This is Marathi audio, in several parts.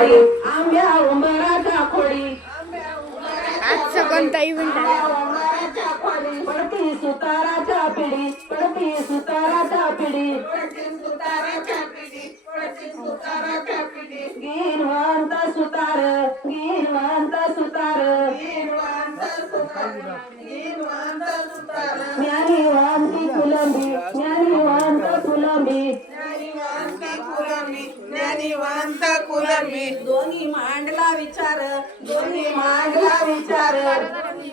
खोडी आंब्या उंबराच्या खोडी आजचा कोणता इव्हेंट आहे पडती सुताराच्या पिढी. पडती सुताराच्या पिढी. गिनवंत सुतार. गिनवंत सुतार. ज्ञानीवंती फुलंबी. ज्ञानीवंत फुलंबी ज्ञानीवंत कुलंबी दोन्ही मांडला विचार दोन्ही मांडला विचार.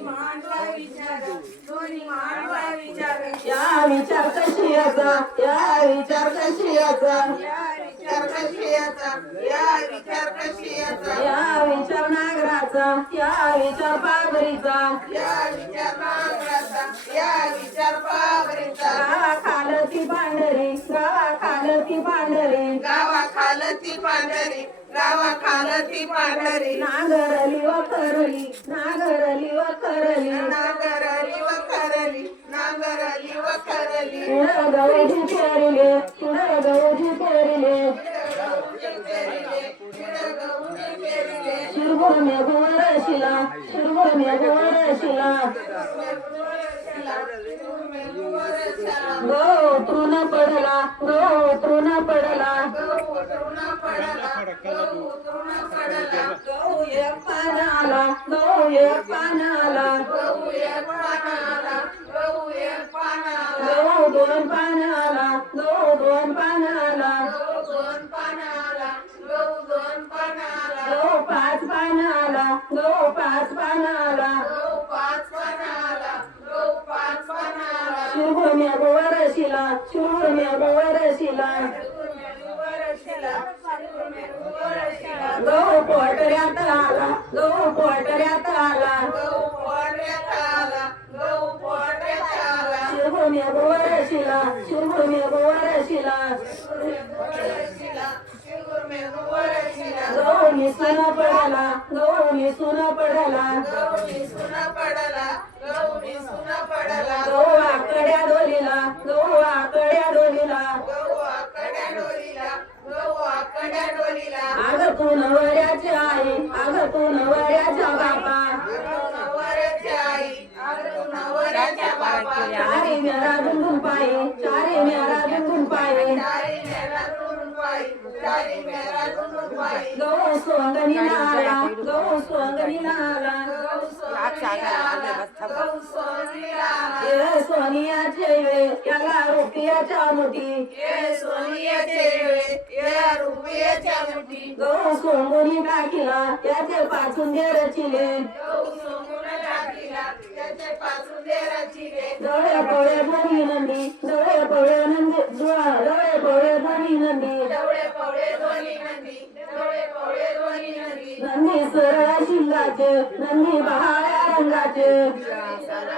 मांडला विचार दोन्ही मांडला विचार. या विचार कशी याचा? या विचार कशी याचा? या विचार कशी याचा? या विचार कशी याचा? या विचार नागराचा या विचार पाबरीचा या विचार नागराचा या विचार गावा खालती पांढरी गावा खालती पांढरी. गावा खालती पांढरी. गावा खालती पांढरी. नागरली व करली नागरली व करली. नागरली व करली नागरली व करली. पुढं गवजी पेरिले पुढं गवजी पेरिले शिरभूर मेघवर शिला शिरभूर मेघवर शिला. गो तृण पडला गो तृण पडला. गहू एक पानाला गहू एक पानाला गहू दोन पानाला गहू दोन पानाला गहू पाच पानाला गहू पाच पानाला शिरभूर मेघवर शिला शिरभूर मेघवर शिला गहू पोटऱ्यात आला गहू पोटऱ्यात आला. शिरभूर मेघवर शिला शिरभूर मेघवर शिला गहू निसून पडला गहू निसून पडला. गहू आकड्या डोलीला गहू आकड्या डोलीला. अग तू नवऱ्याची आई अग तू नवऱ्याच्या बापा. चारी मेरा दुंदुन पाय चारी मेरा दुंदुन पाय. गौ सोंगणीला नारा गौ सोंगणीला नारा. सोनियाचे याला रुपयाच्या मुठी. गहू सोंगुनी टाकीला त्याचे पाचून दे रचिले. डोळे पोळे धनी नंदी डोळे पोळे नंदी डोळे पोळे धनी नंदी. नंदी सरळ शिंगाचे नंदी बहाळ्या रंगाचे.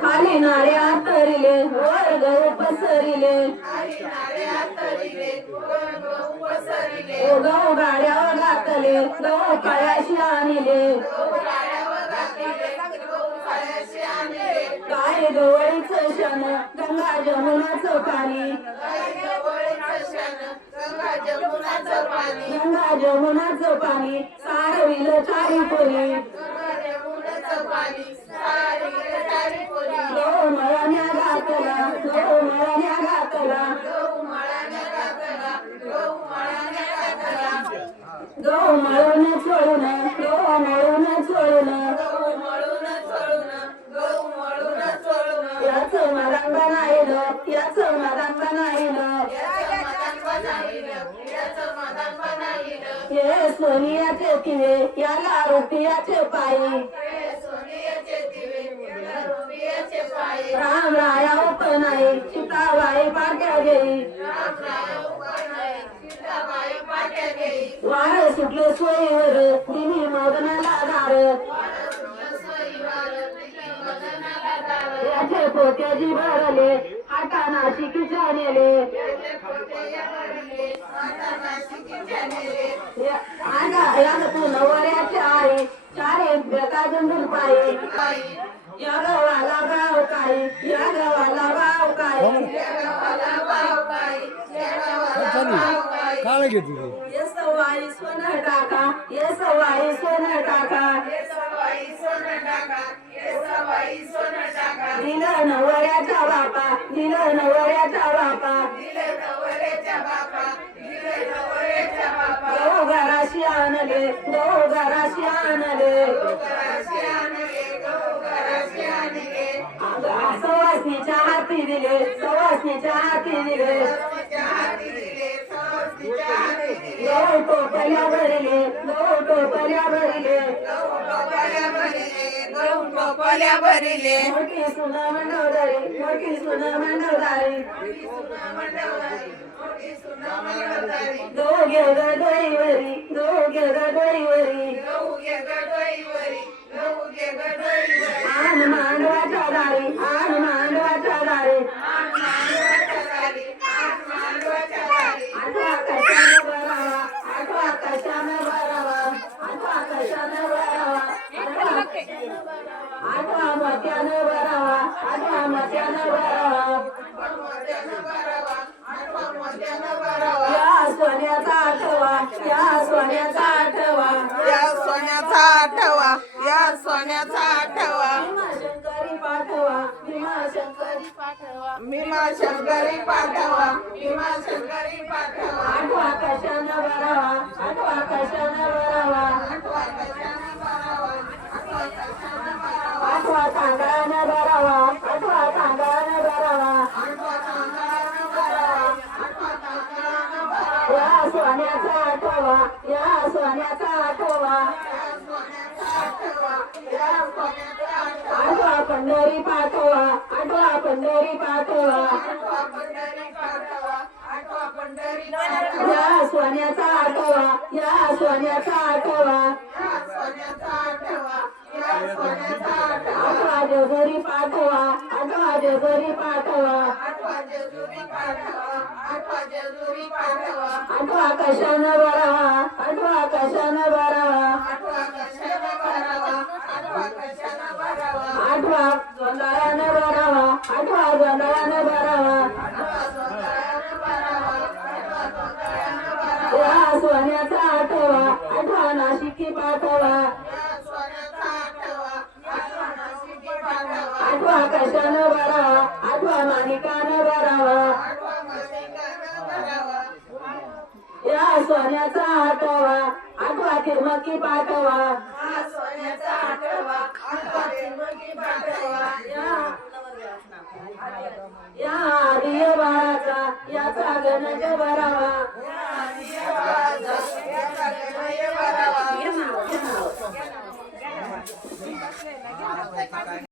खाली नाळे आतरिले वर गहू पसरिले गहू गाड्यावर घातले गहू कळ्याशी आणले. काय गवळीचं शन गंगा जमुनाचं पाणी. गंगा जमुनाचं पाणी सारविलं चारी पोरी. सोनियाचे किवे याला रुपयाचे पायी. राम राया उपनाई सीताबाई पाट्या गेली वार सुटलं सोयीवर तिने मदनाला दार. याचे पोट्याची भरले हाता नाशिकीच्या नेले. या- आगा याग तू नवऱ्याचे आहे या गावाला गाव काय या गावाला गाव काय घेतली ये सवाई सोन टाका ये सवाई सोनं टाका दिलं नवऱ्याच्या बापा दिलं नवऱ्याच्या बापा गहू घराशी आणले गहू घराशी आणले हाती दिले सवासनीच्या हाती दिले. गहू टोपल्या भरले गहू टोपल्या भरले. टोपल्या भरिले. मोठी सुना मंडवदारी मोठी सुना मंडवदारी गहू घे ग डोईवरी गहू घे ग डोईवरी आण मांडवाच्या दारी आण मांडवाच्या दारी आठवा कशानं भरावा आठवा कशानं भरावा आठवा कशानं भरावा आठवा मत्यानं भरावा आठवा मत्यानं भरावा या सोन्याचा आठवा या सोन्याचा आठवा या सोन्याचा आठवा या सोन्याचा आठवा भीमाशंकरी पाठवा भीमाशंकरी पाठवा भीमा शंकरी पाठवा भीमा शंकरी पाठवा आठवा कशानं भरावा आठवा कशानं भरावा आठवा तांदळानं भरावा आठवा तांदळानं भरावा या सोन्याचा आठवा या सोन्याचा आठवा आठवा पंढरी पाठवा आठवा पंढरी पाठवा या सोन्याचा आठवा या सोन्याचा आठवा. आठवा जेजुरी पाठवा आठवा जेजुरी पाठवा आठवा कशानं भरावा आठवा कशानं भरावा आठवा जोंधळ्यानं भरावा आठवा जोंधळ्यानं भरावा या सोन्याचा आठवा आठवा नाशिकी पाठवा कशानं भरावा आठवा माणिकानं भरावा या सोन्याचा आठवा आठवा तिरमकी पाठवा. या आर्य बाळाचा याचा गणज भरावा.